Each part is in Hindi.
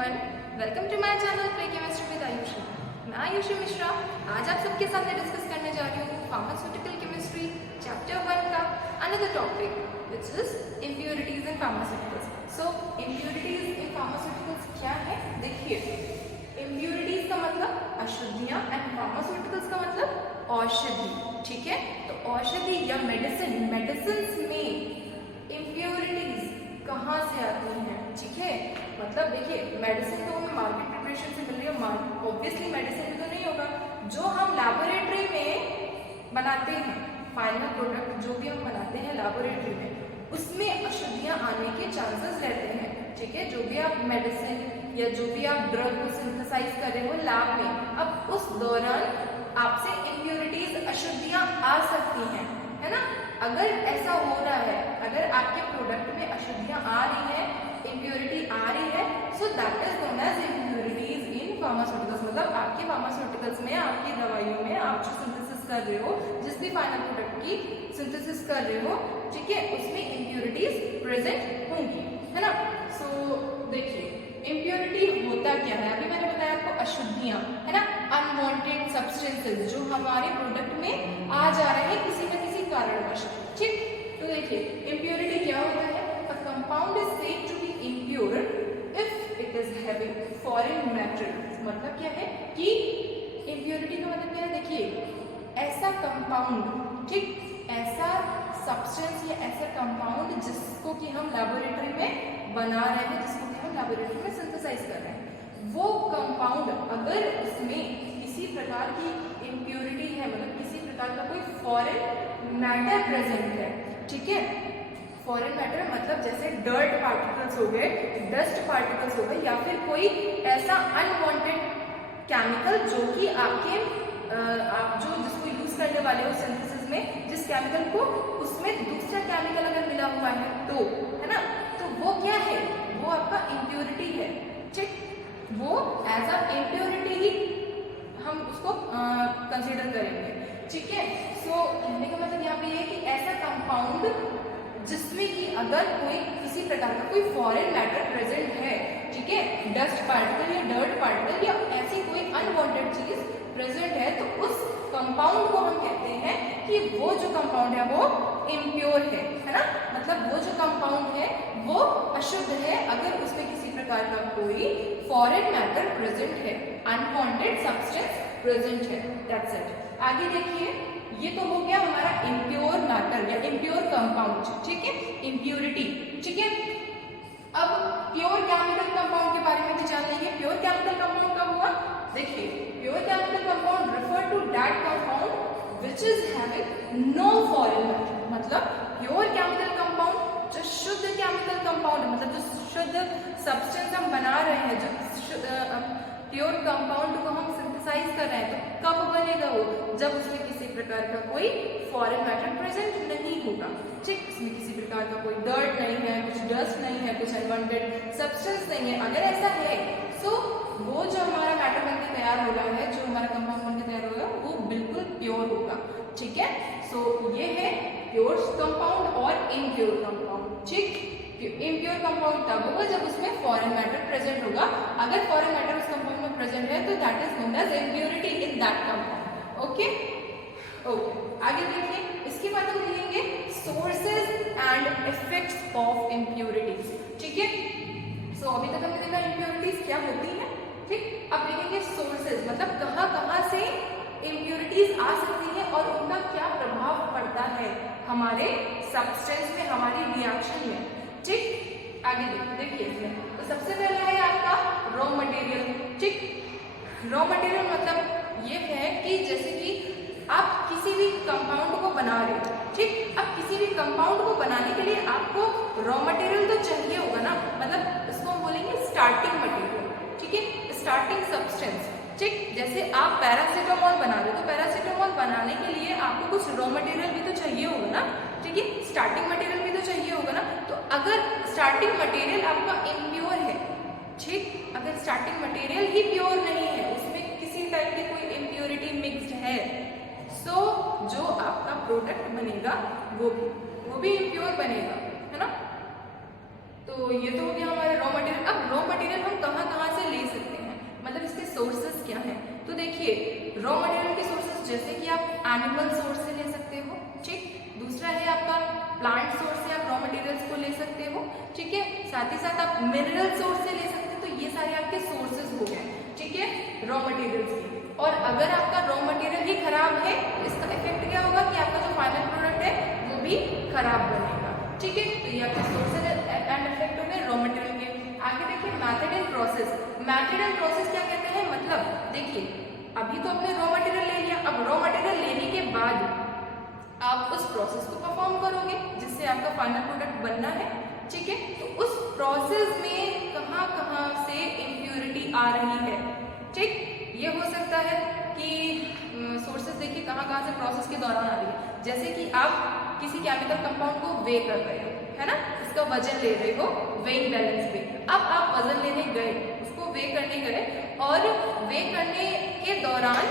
everyone, welcome to my channel Play Chemistry with Ayushi। मैं आयुषी मिश्रा आज आप सबके सामने डिस्कस करने जा रही हूँ फार्मास्यूटिकल केमिस्ट्री चैप्टर 1 का another topic which is impurities in pharmaceuticals. So impurities in pharmaceuticals क्या है, देखिए इम्प्योरिटीज का मतलब अशुद्धियाँ एंड फार्मास्यूटिकल्स का मतलब औषधि। ठीक है, तो औषधि या मेडिसिन में इम्प्योरिटीज कहाँ से आती हैं? ठीक है, मतलब देखिए मेडिसिन तो हमें मार्केट प्रिपरेशन से मिल रही है, ऑब्वियसली मेडिसिन भी तो नहीं होगा। जो हम लैबोरेटरी में बनाते हैं, फाइनल प्रोडक्ट जो भी हम बनाते हैं लैबोरेटरी में, उसमें अशुद्धियाँ आने के चांसेस रहते हैं। ठीक है, जो भी आप मेडिसिन या जो भी आप ड्रग को सिंथेसाइज कर रहे हो लैब में, अब उस दौरान आपसे इम्प्योरिटीज अशुद्धियाँ आ सकती हैं, है ना। अगर ऐसा हो रहा है, अगर आपके प्रोडक्ट में अशुद्धियाँ आ रही है, इम्प्योरिटी आ रही है, so that is known as impurities in pharmaceuticals. मतलब आपके फार्मास्यूटिकल्स में, आपकी दवाइयों में आप जो सिंथेसिस कर रहे हो, जिस भी फाइनल प्रोडक्ट की सिंथेसिस कर रहे हो, ठीक है, उसमें इम्प्योरिटीज प्रेजेंट होंगी, है ना। सो देखिए इम्प्योरिटी होता क्या है, अभी मैंने बताया आपको अशुद्धियाँ, है ना, अनवांटेड सब्सटेंसेस जो हमारे प्रोडक्ट में आ जा रहे हैं किसी न किसी कारणवश। ठीक, तो देखिए इम्प्योरिटी क्या होता है, a compound is said to be impure if it is having foreign matter. मतलब क्या है कि इम्प्योरिटी का मतलब क्या है, देखिए ऐसा कंपाउंड, ठीक, ऐसा सब्सटेंस या ऐसा कंपाउंड जिसको कि हम लैबोरेटरी में बना रहे हैं, जिसको कि हम लैबोरेटरी में सिंथेसाइज कर रहे हैं, वो कंपाउंड अगर उसमें किसी प्रकार की इम्प्योरिटी है, मतलब किसी प्रकार का कोई फॉरेन मैटर प्रेजेंट है, ठीक है, फॉरेन मैटर मतलब जैसे डर्ट पार्टिकल्स हो गए, डस्ट पार्टिकल्स हो गए, या फिर कोई ऐसा अनवांटेड केमिकल जो कि आपके आप जो जिसको यूज करने वाले हो सिंथेसिस में, जिस केमिकल को, उसमें दूसरा केमिकल अगर मिला हुआ है तो, है ना, तो वो क्या है, वो आपका इम्प्योरिटी है। ठीक, वो एज अ इम्प्योरिटी ही हम उसको कंसीडर करेंगे। ठीक है, सो कहने का मतलब यहाँ पे ये कि ऐसा कंपाउंड जिसमें कि अगर कोई किसी प्रकार का कोई फॉरेन मैटर प्रेजेंट है, ठीक है, डस्ट पार्टिकल या डर्ट पार्टिकल या ऐसी कोई अनवांटेड चीज प्रेजेंट है, तो उस कंपाउंड को हम कहते हैं कि वो जो कंपाउंड है वो इम्प्योर है ना। मतलब वो जो कंपाउंड है वो अशुद्ध है अगर उसमें किसी प्रकार का कोई फॉरेन मैटर प्रेजेंट है, अनवांटेड सब्सटेंस प्रेजेंट है। That's it. आगे देखिए, ये तो हो गया हमारा इम्प्योर मैटर या इम्प्योर कंपाउंड, ठीक है, इम्प्योरिटी। ठीक है, अब प्योर केमिकल कंपाउंड के बारे में भी जान लेंगे। प्योर केमिकल कंपाउंड का हुआ, देखिए pure chemical compound refer to that compound which is having no foreign matter. मतलब प्योर केमिकल कंपाउंड जो शुद्ध केमिकल कंपाउंड, मतलब जो शुद्ध सब्सटेंस हम बना रहे हैं, जो प्योर कंपाउंड को हम सिंथेसाइज कर रहे हैं, तो कब बनेगा वो, जब उसमें किसी प्रकार का कोई फॉरेन मैटर प्रेजेंट नहीं होगा। ठीक, उसमें किसी प्रकार का कोई डर्ट नहीं है, कुछ डस्ट नहीं है, कुछ अनवांटेड सब्सटेंस नहीं है। अगर ऐसा है सो वो जो हमारा मैटर बनकर तैयार हो रहा है, जो हमारा कंपाउंड बनकर तैयार होगा, वो बिल्कुल प्योर होगा। ठीक है, सो ये है प्योर कंपाउंड और इम्प्योर कंपाउंड। ठीक, इम्प्योर कंपाउंड तब होगा जब उसमें फॉरेन मैटर प्रेजेंट होगा। अगर फॉरेन मैटर उस कंपाउंड में प्रेजेंट है तो that is known as impurity in that compound. Okay okay, आगे देखिए, इसके बाद हम देखेंगे sources and effects of impurities. ठीक है, सो अभी तक हमने देखा इम्प्योरिटीज क्या होती है। ठीक, अब देखेंगे सोर्सेज, मतलब कहाँ कहाँ से इम्प्योरिटीज आ सकती है और उनका क्या प्रभाव पड़ता है हमारे सब्सटेंस में, हमारी रिएक्शन में। ठीक, आगे देखिए इसमें तो सबसे पहला है आपका रॉ मटेरियल। ठीक, रॉ मटेरियल मतलब ये है कि जैसे कि आप किसी भी कंपाउंड को बना रहे हो, ठीक, अब किसी भी कंपाउंड को बनाने के लिए आपको रॉ मटेरियल तो चाहिए होगा ना, मतलब इसको हम बोलेंगे स्टार्टिंग मटेरियल। ठीक है, स्टार्टिंग सब्सटेंस। ठीक, जैसे आप पैरासीटामोल बना रहे हो, तो पैरासीटामोल बनाने के लिए आपको कुछ रॉ मटेरियल भी तो चाहिए होगा ना, ठीक है, स्टार्टिंग मटेरियल भी तो चाहिए होगा ना। तो अगर स्टार्टिंग मटेरियल आपका इम्प्योर है, ठीक, अगर स्टार्टिंग मटेरियल ही प्योर नहीं है, उसमें किसी टाइप की कोई इम्प्योरिटी मिक्स्ड है, सो जो आपका प्रोडक्ट बनेगा वो भी इम्प्योर बनेगा, है ना। तो ये तो हो गया हमारे रॉ मटेरियल। अब रॉ मटेरियल हम कहाँ कहाँ से साथ ही साथ आप मिनरल सोर्स से ले सकते हैं, तो ये सारे आपके सोर्सेज हो गए, ठीक है, रॉ मटेरियल्स के। और अगर आपका रॉ मटेरियल ही खराब है, इसका इफेक्ट क्या होगा कि आपका जो फाइनल प्रोडक्ट है वो भी खराब बनेगा, ठीक है। तो ये आपके सोर्सेज एंड इफेक्ट हो गए रॉ मटेरियल के। आगे देखिए method and process. Method and process क्या कहते हैं, मतलब देखिए अभी तो आपने रॉ मटेरियल ले लिया, अब रॉ मटेरियल लेने के बाद आप उस प्रोसेस को परफॉर्म करोगे जिससे आपका फाइनल प्रोडक्ट बनना है, ठीक है। तो उस प्रोसेस में कहाँ कहाँ से इम्प्योरिटी आ रही है, ठीक, ये हो सकता है कि सोर्सेस देखिए कहाँ कहाँ से प्रोसेस के दौरान आ रही है। जैसे कि आप किसी केमिकल कंपाउंड को वे कर रहे हो, है ना, इसका वजन ले रहे हो वेइंग बैलेंस पे। अब आप वजन लेने गए, उसको वे करने गए, और वे करने के दौरान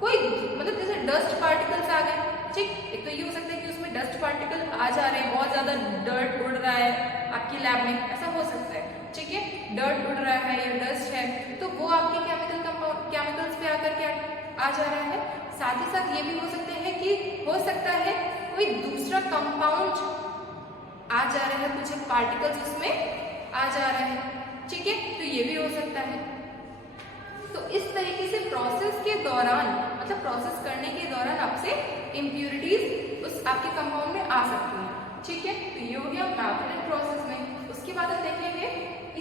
कोई मतलब जैसे डस्ट पार्टिकल्स आ गए, ठीक। एक तो ये हो सकता है कि उसमें डस्ट पार्टिकल आ जा रहे हैं, बहुत ज्यादा डर्ट उड़ रहा है आपकी लैब में, ऐसा हो सकता है, ठीक है, डर्ट उड़ रहा है या डस्ट है, तो वो आपके केमिकल्स पे आकर के आ जा रहा है। साथ ही साथ ये भी हो सकता है कोई दूसरा कंपाउंड आ जा रहा है, कुछ पार्टिकल्स उसमें आ जा रहे हैं, ठीक है, तो ये भी हो सकता है। तो इस तरीके से प्रोसेस के दौरान, मतलब प्रोसेस करने के दौरान आपसे इम्प्यूरिटीज उस आपके कंपाउंड में आ सकती हैं, ठीक है। तो ये हो गया मेथड एंड प्रोसेस में। उसके बाद हम देखेंगे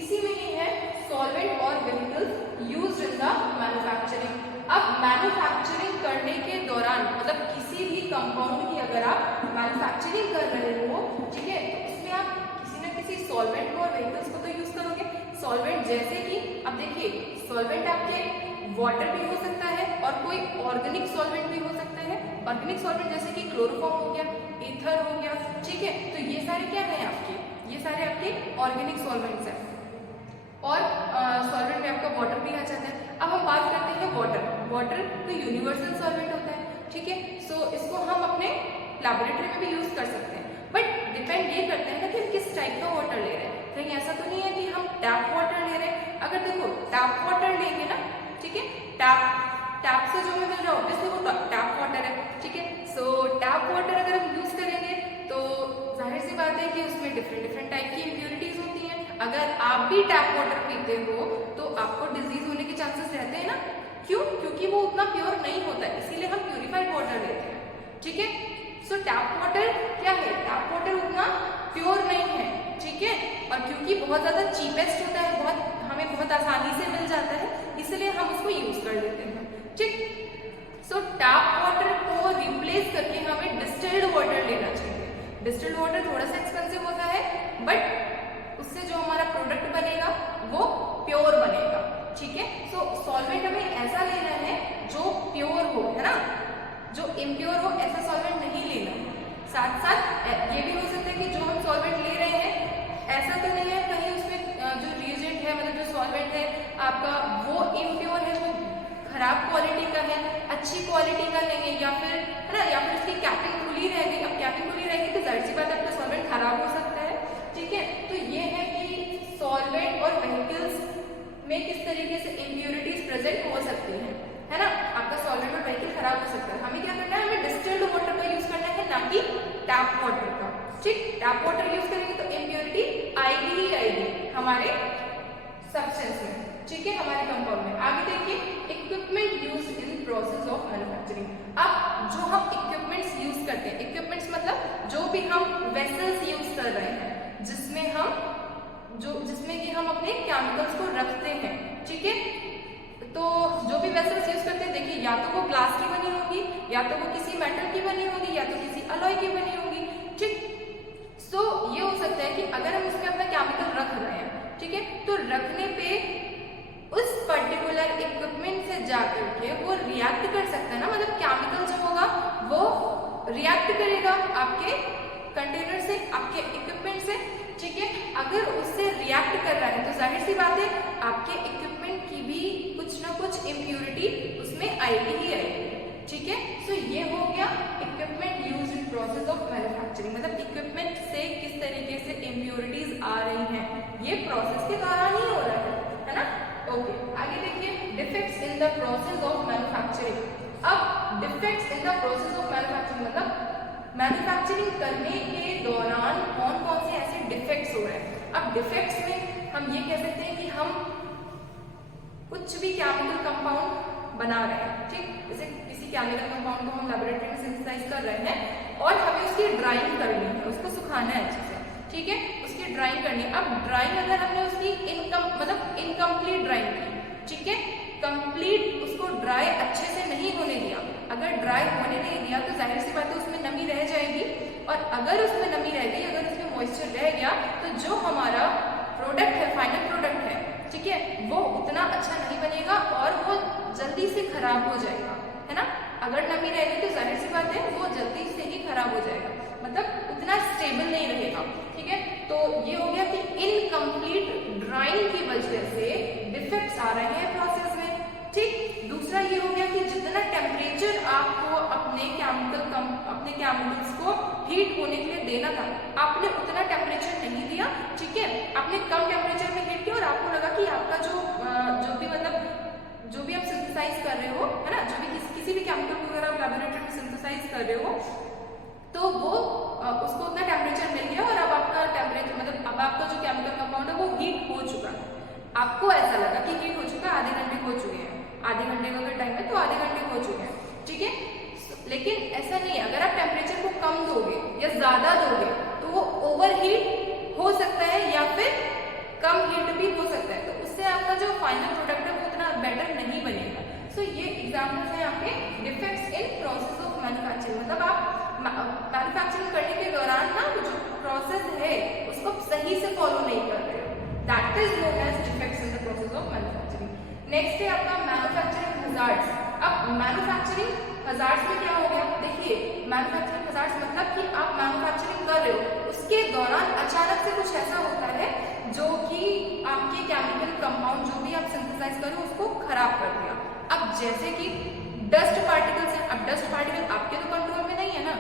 इसी में ही है सॉल्वेंट और chemicals used in the manufacturing. अब मैन्युफैक्चरिंग करने के दौरान, मतलब किसी भी कंपाउंड की अगर आप मैन्युफैक्चरिंग कर रहे हो, ठीक है, तो उसमें आप किसी न किसी सॉल्वेंट को और केमिकल्स को तो यूज करोगे। सॉल्वेंट जैसे कि अब देखिए सॉल्वेंट आपके वाटर भी हो सकता है और कोई ऑर्गेनिक सॉल्वेंट भी हो सकता है। ऑर्गेनिक सॉल्वेंट जैसे कि क्लोरोफॉर्म हो गया, ईथर हो गया, ठीक है, तो ये सारे क्या है आपके, ये सारे आपके ऑर्गेनिक सॉल्वेंट्स हैं। और सॉल्वेंट में आपका वाटर भी आ जाता है। अब हम बात करते हैं वाटर। वाटर तो यूनिवर्सल सॉल्वेंट होता है, ठीक है, सो इसको हम अपने लैबोरेटरी में भी यूज कर सकते हैं, बट डिपेंड ये करते हैं ना कि हम किस टाइप का वाटर ले रहे हैं। कहीं ऐसा तो नहीं है कि हम टैप वाटर ले रहे हैं। अगर देखो टैप वाटर लेंगे ना, ठीक है, टैप से जो हमें मिल रहा है ऑब्वियसली वो टैप वाटर है, ठीक है। सो टैप वाटर अगर हम यूज करेंगे तो जाहिर सी बात है कि उसमें डिफरेंट टाइप की इम्प्योरिटीज होती हैं। अगर आप भी टैप वाटर पीते हो तो आपको डिजीज होने के चांसेस रहते हैं ना, क्यों, क्योंकि वो उतना प्योर नहीं होता है, इसीलिए हम प्यूरिफाइड वाटर लेते हैं, ठीक है। सो टैप वाटर क्या है, टैप वाटर उतना प्योर नहीं है, ठीक है, और क्योंकि बहुत ज्यादा चीपेस्ट होता है, हमें बहुत आसानी से मिल जाता है, इसलिए हम उसको यूज कर लेते हैं, ठीक। सो टैप वाटर को रिप्लेस करके हमें डिस्टिल्ड वाटर लेना चाहिए। डिस्टिल्ड वाटर थोड़ा सा एक्सपेंसिव होता है, बट उससे जो हमारा प्रोडक्ट बनेगा वो प्योर बनेगा, ठीक है। सो सॉल्वेंट हमें ऐसा लेना है जो प्योर हो, है ना, जो इम्प्योर हो ऐसा सॉल्वेंट नहीं लेना। साथ साथ ये भी हो सकता है कि जो हम सॉल्वेंट ले रहे हैं ऐसा तो नहीं है कहीं उसमें जो रिएजेंट है, मतलब जो सॉल्वेंट है आपका वो इम्प्योर है, वो खराब क्वालिटी का है, अच्छी क्वालिटी का लेंगे, या फिर है ना, या फिर उसकी कैपिंग खुली रह गई। अब कैपिंग खुली रहेगी तो जाहिर सी बात है आपका सॉल्वेंट खराब हो सकता है, ठीक है। तो ये है कि सॉल्वेंट और व्हीकल्स में किस तरीके से इम्प्योरिटीज प्रेजेंट हो सकती हैं, है ना। आपका सॉल्वेंट और व्हीकल खराब हो सकता है, हमें क्या करना है, हमें डिस्टिल्ड वाटर का यूज करना है, ना कि टैप वाटर का, ठीक। टैप वाटर यूज करेंगे तो इम्प्योरिटी आएगी ही आएगी हमारे सब्सटेंस में, ठीक है, हमारे कंपाउंड में। आगे देखिए equipment use in process of manufacturing. अब जो हम इक्विपमेंट्स यूज करते हैं, इक्विपमेंट्स मतलब जो भी हम वेसल्स यूज कर रहे हैं जिसमें कि हम अपने केमिकल्स को रखते हैं, ठीक है। तो जो भी वेसल्स यूज करते हैं, देखिए या तो वो ग्लास की बनी होगी, या तो वो किसी मेटल की बनी होगी, या तो किसी अलॉय की बनी होगी, ठीक। सो ये हो सकता है कि अगर हम उसमें अपना केमिकल रख रहे हैं, ठीक है, तो रखने पे उस पर्टिकुलर इक्विपमेंट से जाकर के वो रिएक्ट कर सकता है ना, मतलब केमिकल जो होगा वो रिएक्ट करेगा आपके कंटेनर से, आपके इक्विपमेंट से, ठीक है। अगर उससे रिएक्ट कर रहा है तो जाहिर सी बात है आपके इक्विपमेंट की भी कुछ ना कुछ इम्प्योरिटी उसमें आएगी ही आएगी, ठीक है। सो ये हो गया equipment use in process of manufacturing, मतलब इक्विपमेंट से किस तरीके से इम्प्योरिटीज आ रही हैं, ये प्रोसेस के दौरान ही हो रहा है ना। ओके, आगे देखिए defects in the process of manufacturing. अब defects in the process of manufacturing मतलब मैन्युफैक्चरिंग करने के दौरान कौन कौन से ऐसे डिफेक्ट्स हो रहे हैं। अब डिफेक्ट्स में हम ये कह सकते हैं कि हम कुछ भी केमिकल कंपाउंड बना रहे हैं, ठीक, जैसे किसी केमिकल कंपाउंड को हम लेबोरेटरी में सिंथेसाइज कर रहे हैं और हमें उसकी ड्राइंग करनी है, उसको सुखाना है अच्छे से, ठीक है, उसकी ड्राइंग करनी है। अब ड्राइंग अगर हमने उसकी इनकम्प्लीट ड्राइंग की, ठीक है, कंप्लीट उसको ड्राई अच्छे से नहीं होने दिया, अगर ड्राई होने नहीं दिया तो जाहिर सी बात है उसमें नमी रह जाएगी, और अगर उसमें नमी रह गई, अगर उसमें मॉइस्चर रह गया तो जो हमारा प्रोडक्ट है, फाइनल प्रोडक्ट है, ठीक है, वो उतना अच्छा नहीं बनेगा और वो जल्दी से खराब हो जाएगा, है ना। अगर नमी रहेगी तो जाहिर सी बात है वो जल्दी से ही खराब हो जाएगा, मतलब उतना स्टेबल नहीं रहेगा, ठीक है। तो ये हो गया कि इनकम्प्लीट ड्राइंग की वजह से डिफेक्ट्स आ रहे हैं प्रोसेस में, ठीक। दूसरा ये हो गया कि जितना टेम्परेचर आपको अपने केमिकल्स को हीट होने के लिए देना था, आपने उतना टेम्परेचर नहीं दिया, ठीक है, आपने कम टेम्परेचर में हीट किया और आपको लगा कि आपका जो भी आप सिंथेसाइज कर रहे हो, है ना, जो भी किसी भी केमिकल को अगर आप लेबोरेटरी में सिंथेसाइज कर रहे हो तो वो उसको उतना टेम्परेचर मिल गया और अब आपका टेम्परेचर अब आपका जो केमिकल कंपाउंड है वो हीट हो चुका है, आपको ऐसा लगा कि हीट हो चुका है, आधे घंटे हो चुके हैं, आधे घंटे का अगर टाइम है तो आधे घंटे हो चुके हैं, ठीक है। लेकिन ऐसा नहीं है, अगर आप टेम्परेचर को कम दोगे या ज्यादा दोगे तो वो ओवर हीट हो सकता है या फिर कम हीट भी हो सकता है, तो उससे आपका जो फाइनल प्रोडक्ट है वो उतना बेटर नहीं बनेगा। सो ये एग्जाम्पल्स हैं आपके defects in process of manufacturing, मतलब आप मैन्युफैक्चरिंग करने के दौरान ना जो प्रोसेस है उसको सही से फॉलो नहीं कर रहे हो, that is known as defects in the process of manufacturing. Next है आपका मैन्युफैक्चरिंग हजार्ड्स। अब मैन्युफैक्चरिंग हजार्ड्स में क्या हो गया, देखिए मैन्युफैक्चरिंग हजार्ड्स मतलब कि आप मैन्युफैक्चरिंग कर रहे हो, उसके दौरान अचानक से कुछ ऐसा होता है जो कि आपके केमिकल कंपाउंड जो भी आप सिंथेसाइज कर रहे हो उसको खराब कर दिया। अब जैसे कि डस्ट पार्टिकल्स हैं, अब डस्ट पार्टिकल आपके तो कंट्रोल में नहीं है ना,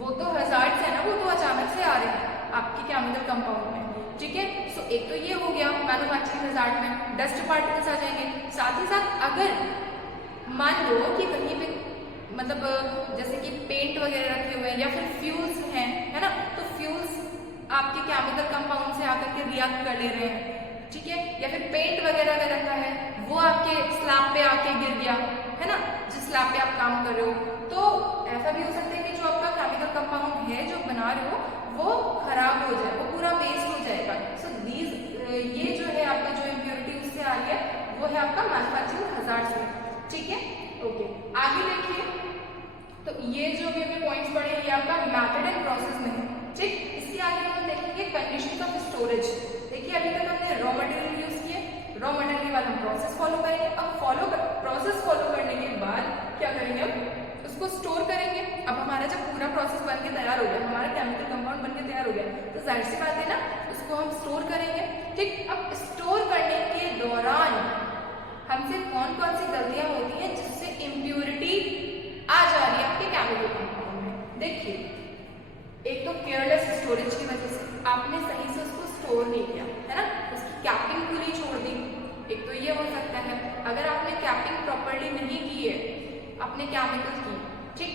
वो तो हजार्ड्स है ना, वो तो अचानक से आ रहे हैं आपके केमिकल कंपाउंड में, ठीक है। सो एक तो ये हो गया मैन्युफैक्चरिंग हजार्ड में डस्ट पार्टिकल्स आ जाएंगे, साथ ही साथ अगर मान लो कि कहीं पे मतलब जैसे कि पेंट वगैरह रखे हुए हैं या फिर फ्यूल्स हैं, है ना, तो फ्यूल्स आपके केमिकल कंपाउंड से आकर के रिएक्ट कर ले रहे हैं, ठीक है, या फिर पेंट वगैरह अगर रखा है वो आपके स्लैब पे आके गिर गया, है ना, जिस स्लैब पे आप काम कर रहे हो, तो ऐसा भी हो सकता है कि जो आपका केमिकल कंपाउंड है जो बना रहे हो वो खराब हो जाए, वो पूरा वेस्ट हो जाएगा। सो ये जो है आपका जो इम्प्योरिटी उससे आ गया वो है आपका मैन्युफैक्चरिंग हजार्ड्स में, ठीक है, ओके। आगे देखिए, तो ये जो भी हमें पॉइंट्स पढ़े ये आपका मेथड एंड प्रोसेस में है, ठीक। इसके आगे हम देखेंगे कंडीशंस ऑफ स्टोरेज। देखिए अभी तक हमने रॉ मटेरियल यूज किए, रॉ मटेरियल के बाद हम प्रोसेस फॉलो करेंगे, अब प्रोसेस फॉलो करने के बाद क्या करेंगे, हम उसको स्टोर करेंगे। अब हमारा जब पूरा प्रोसेस बन के तैयार हो गया, हमारा केमिकल कंपाउंड बन के तैयार हो गया, तो जाहिर सी बात है ना उसको हम स्टोर करेंगे, ठीक। अब स्टोर करने के दौरान हमसे कौन कौन सी गलतियां होती हैं जिससे इम्प्योरिटी आ जा रही है आपके केमिकल कंपाउंड में। देखिए एक तो केयरलेस स्टोरेज की वजह से आपने सही से उसको स्टोर नहीं किया, है ना, उसकी कैपिंग खुली छोड़ दी, एक तो ये हो सकता है। अगर आपने कैपिंग प्रॉपर्ली नहीं की है अपने केमिकल की, ठीक,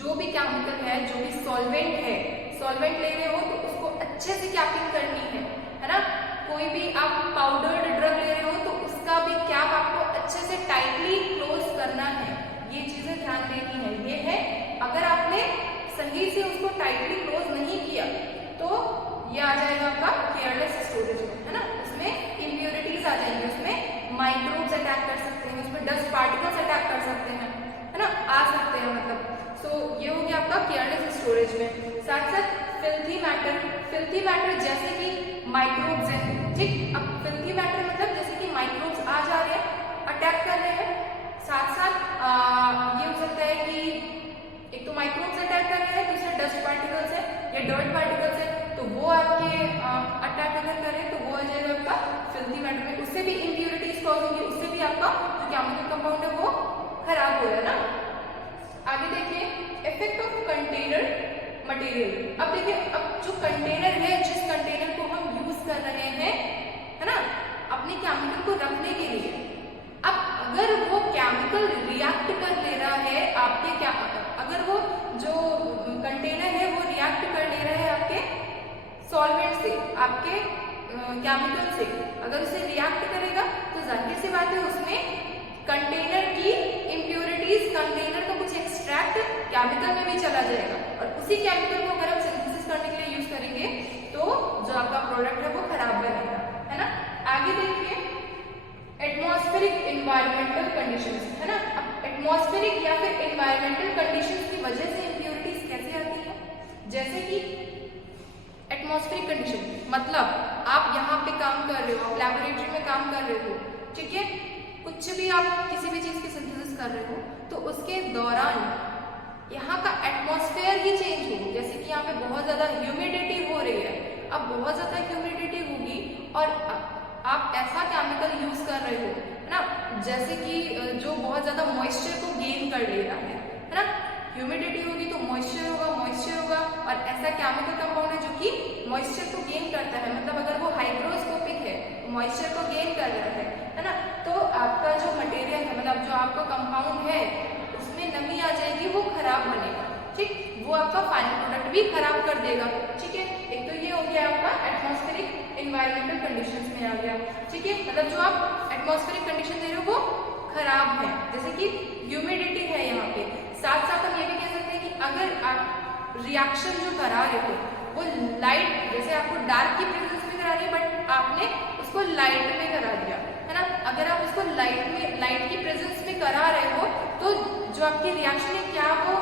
जो भी केमिकल है, जो भी सॉल्वेंट ले रहे हो तो उसको अच्छे से कैपिंग करनी है ना। कोई भी आप पाउडर्ड ड्रग ले रहे हो तो उसका भी कैप आपको अच्छे से टाइटली क्लोज करना है, ये चीजें ध्यान देनी है। ये है अगर आपने सही से उसको टाइटली क्लोज नहीं किया तो ये आ जाएगा आपका केयरलेस स्टोरेज में, है ना, उसमें इम्प्योरिटीज आ जाएंगे, उसमें माइक्रोब्स अटैक कर सकते हैं, उसमें डस्ट पार्टिकल्स अटैक कर सकते हैं, है ना, आ सकते हैं मतलब। सो ये हो गया आपका केयरलेस स्टोरेज में। साथ साथ फिल्थी मैटर जैसे कि माइक्रोब्स हैं, ठीक। अब फिल्थी मैटर मतलब जैसे कि माइक्रोब्स आ जा रहे हैं, अटैक कर रहे हैं, साथ साथ ये हो सकता है कि एक तो माइक्रोब्स अटैक कर रहे हैं, दूसरे डस्ट पार्टिकल्स है या डर्ट पार्टिकल्स है, तो वो आपके अटैक अगर करें तो वो आ जाएगा आपका फिल्थी मैटर में, उससे भी इम्प्योरिटीज कॉज होंगी, उससे भी आपका जो केमिकल कंपाउंड है वो खराब हो रहा है ना। आगे देखिए इफेक्ट ऑफ कंटेनर मटेरियल। अब देखिए अब जो कंटेनर है, जिस कंटेनर को हम यूज कर रहे हैं, है ना, अपने केमिकल को रखने के लिए, अब अगर वो केमिकल रिएक्ट कर ले रहा है आपके क्या, अगर वो जो कंटेनर है वो रिएक्ट कर ले रहा है आपके सॉल्वेंट से, आपके केमिकल से अगर उसे रिएक्ट करेगा तो जाहिर सी बात है उसमें कंटेनर की इम्प्योरिटीज, कंटेनर का कुछ एक्सट्रैक्ट केमिकल में भी चला जाएगा और उसी केमिकल को अगर हम सिंथेसिस करने के लिए यूज करेंगे तो जो आपका प्रोडक्ट है वो खराब बनेगा, है ना। आगे देखिए एटमॉस्फेरिक इन्वायरमेंटल कंडीशंस, है ना। अब एटमॉस्फेरिक या फिर इन्वायरमेंटल कंडीशंस की वजह से इम्प्योरिटीज कैसे आती है, जैसे कि एटमॉस्फेरिक कंडीशन मतलब आप यहाँ पे काम कर रहे हो, आप लैबोरेटरी में काम कर रहे हो, ठीक है, कुछ भी आप किसी भी चीज की सिंथेसिस कर रहे हो तो उसके दौरान यहाँ का एटमॉस्फेयर ही चेंज हो, जैसे कि यहाँ पे बहुत ज्यादा ह्यूमिडिटी हो रही है, अब बहुत ज्यादा ह्यूमिडिटी होगी और आप ऐसा केमिकल यूज कर रहे हो, है ना, जैसे कि जो बहुत ज्यादा मॉइस्चर को गेन कर ले रहा है ना। ह्यूमिडिटी होगी तो मॉइस्चर होगा और ऐसा केमिकल कंपाउंड है जो कि मॉइस्चर को गेन करता है, मतलब अगर वो हाइग्रोस्कोपिक है तो मॉइस्चर को गेन कर रहा है ना, तो आपका जो मटेरियल है मतलब जो आपका कंपाउंड है उसमें नमी आ जाएगी, वो खराब बनेगा, ठीक, वो आपका फाइनल प्रोडक्ट भी खराब कर देगा, ठीक है। एक तो ये हो गया आपका एटमॉस्फेरिक इन्वायरमेंटल कंडीशंस में आ गया, ठीक है, मतलब जो आप एटमॉस्फेरिक कंडीशन दे रहे हो वो खराब है, जैसे कि ह्यूमिडिटी है यहाँ पे। साथ साथ हम ये भी कह सकते हैं कि अगर आप रिएक्शन जो करा रहे हो वो लाइट, जैसे आपको डार्क की प्रेजेंस में करा रही है बट आपने उसको लाइट में करा दिया, है ना, अगर आप उसको लाइट की प्रेजेंस में करा रहे हो तो जो आपकी रिएक्शन है क्या वो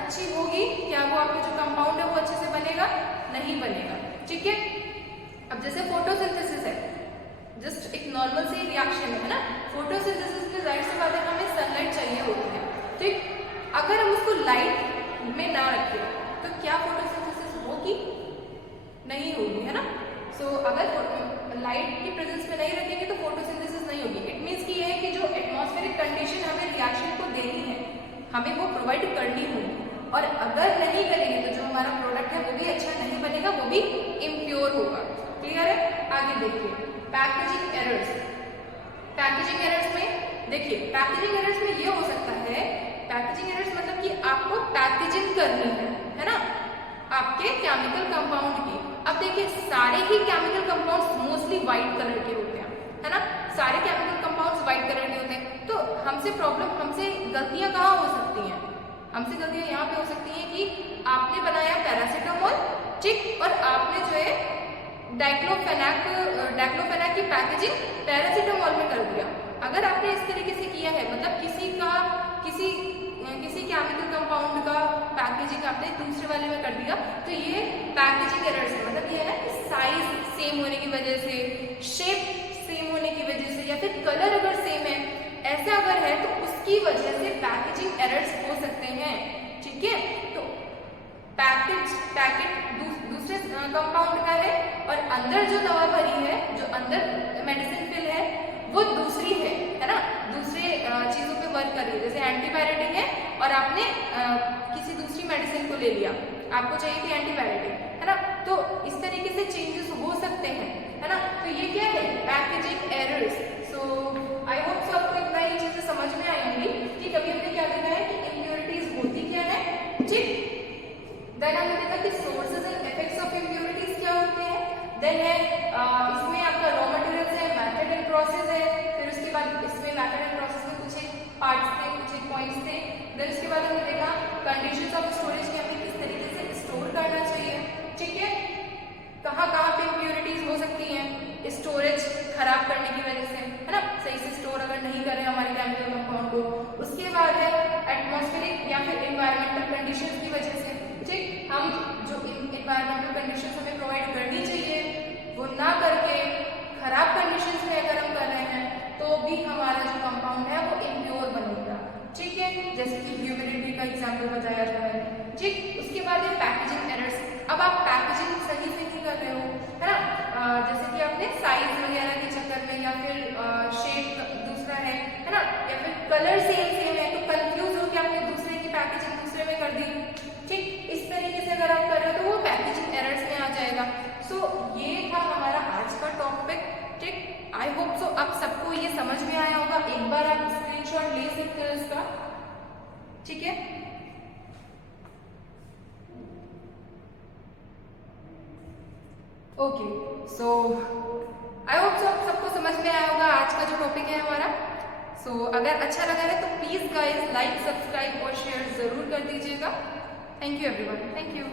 अच्छी होगी, क्या वो आपका जो कंपाउंड है वो अच्छे से बनेगा, नहीं बनेगा, ठीक है। अब जैसे फोटोसिंथेसिस है, जस्ट एक नॉर्मल सी रिएक्शन है ना, फोटोसिंथेसिस में जाहिर सी बात है हमें सनलाइट चाहिए होती है, ठीक, अगर हम उसको लाइट में ना रखें तो क्या फोटोसिंथेसिस होगी, नहीं होगी, है ना। सो अगर लाइट की प्रेजेंस में नहीं रखेंगे तो फोटोसिंथेसिस नहीं होगी। इट मीन्स कि ये है कि जो एटमॉस्फेरिक कंडीशन हमें रिएक्शन को देनी है हमें वो प्रोवाइड करनी होगी, और अगर नहीं करेंगे तो जो हमारा प्रोडक्ट है वो भी अच्छा नहीं बनेगा, वो भी इम्प्योर होगा, क्लियर है। आगे देखिए पैकेजिंग एरर्स। पैकेजिंग एरर्स में देखिए, पैकेजिंग एरर्स में ये हो सकता है, पैकेजिंग एरर्स मतलब कि आपको पैकेजिंग करनी है ना, आपके केमिकल कंपाउंड की। अब देखिए सारे ही chemical compounds mostly white colour के होते हैं, है ना, सारे केमिकल कंपाउंड्स व्हाइट कलर के होते हैं, तो हमसे प्रॉब्लम, हमसे गलतियां कहाँ हो सकती हैं, हमसे गलतियां यहाँ पे हो सकती हैं कि आपने बनाया पैरासीटामोल, ठीक, और आपने जो है डाइक्लोफेनाक की पैकेजिंग पैरासीटामोल में कर दिया। अगर आपने इस तरीके से किया है, मतलब किसी केमिकल कंपाउंड का पैकेजिंग आपने दूसरे वाले में कर दिया, तो ये पैकेजिंग एरर्स है, मतलब ये है ना कि साइज सेम होने की वजह से, शेप सेम होने की वजह से, या फिर कलर अगर सेम है, ऐसा अगर है तो उसकी वजह से पैकेजिंग एरर्स हो सकते हैं, ठीक है। तो पैकेट दूसरे कंपाउंड का है और अंदर जो दवा भरी है, जो अंदर मेडिसिन फिल है वो दूसरी है ना, दूसरे चीजों पे वर्क कर रही है, जैसे एंटीबायोटिक है और आपने किसी दूसरी मेडिसिन को ले लिया, आपको चाहिए थी एंटीबायोटिक, है ना, तो इस तरीके से चेंजेस हो सकते हैं, है ना। तो ये क्या है, packaging errors. So I hope so आपको इतना ही चीजें समझ में आई होंगी कि कभी हमने क्या देखा है कि इम्प्योरिटीज होती क्या है, ठीक। देन हमने देखा कि sources and effects of impurities क्या होते हैं। देन है इसमें आपका रॉ मटेरियल्स है, मेथड एंड प्रोसेस है, फिर उसके बाद इसमें मेथड एंड प्रोसेस में कुछ एक पार्ट्स थे, कुछ एक पॉइंट्स थे। देन उसके बाद हमने देखा कंडीशंस ऑफ स्टोरेज की, हमें किस तरीके से स्टोर करना चाहिए, ठीक है, कहाँ पे इम्प्योरिटीज हो सकती हैं स्टोरेज खराब करने की वजह से, है ना, सही से स्टोर अगर नहीं करें हमारे केमिकल कंपाउंड को। उसके बाद है एटमॉस्फेरिक या फिर एनवायरमेंटल कंडीशंस की वजह से, ठीक, हम जो एनवायरमेंटल कंडीशंस हमें प्रोवाइड करनी चाहिए वो ना करके खराब कंडीशंस में अगर हम कर रहे हैं तो भी हमारा जो कंपाउंड है वो इम्प्योर बनेगा, ठीक है, जैसे कि ह्यूमिडिटी का एग्जाम्पल बताया था मैंने, ठीक। उसके बाद है पैकेजिंग एरर्स। अब आप पैकेजिंग सही से नहीं कर रहे हो, है ना, जैसे कि आपने साइज वगैरह के चक्कर में या फिर शेप दूसरा है ना, या फिर कलर सेम है तो कंफ्यूज हो कि आपने दूसरे की पैकेजिंग दूसरे में कर दी, ठीक, इस तरीके से अगर आप कर रहे हो तो वो पैकेजिंग एरर्स में आ जाएगा। सो ये था हमारा आज का टॉपिक, ठीक। आई होप सो अब सबको ये समझ में आया होगा, एक बार आप स्क्रीनशॉट ले सकते हो इसका, ठीक है। ओके, सो आई होप सबको समझ में आया होगा आज का जो टॉपिक है हमारा। सो अगर अच्छा लगा है तो प्लीज़ गाइस लाइक, सब्सक्राइब और शेयर ज़रूर कर दीजिएगा। Thank you everyone, thank you.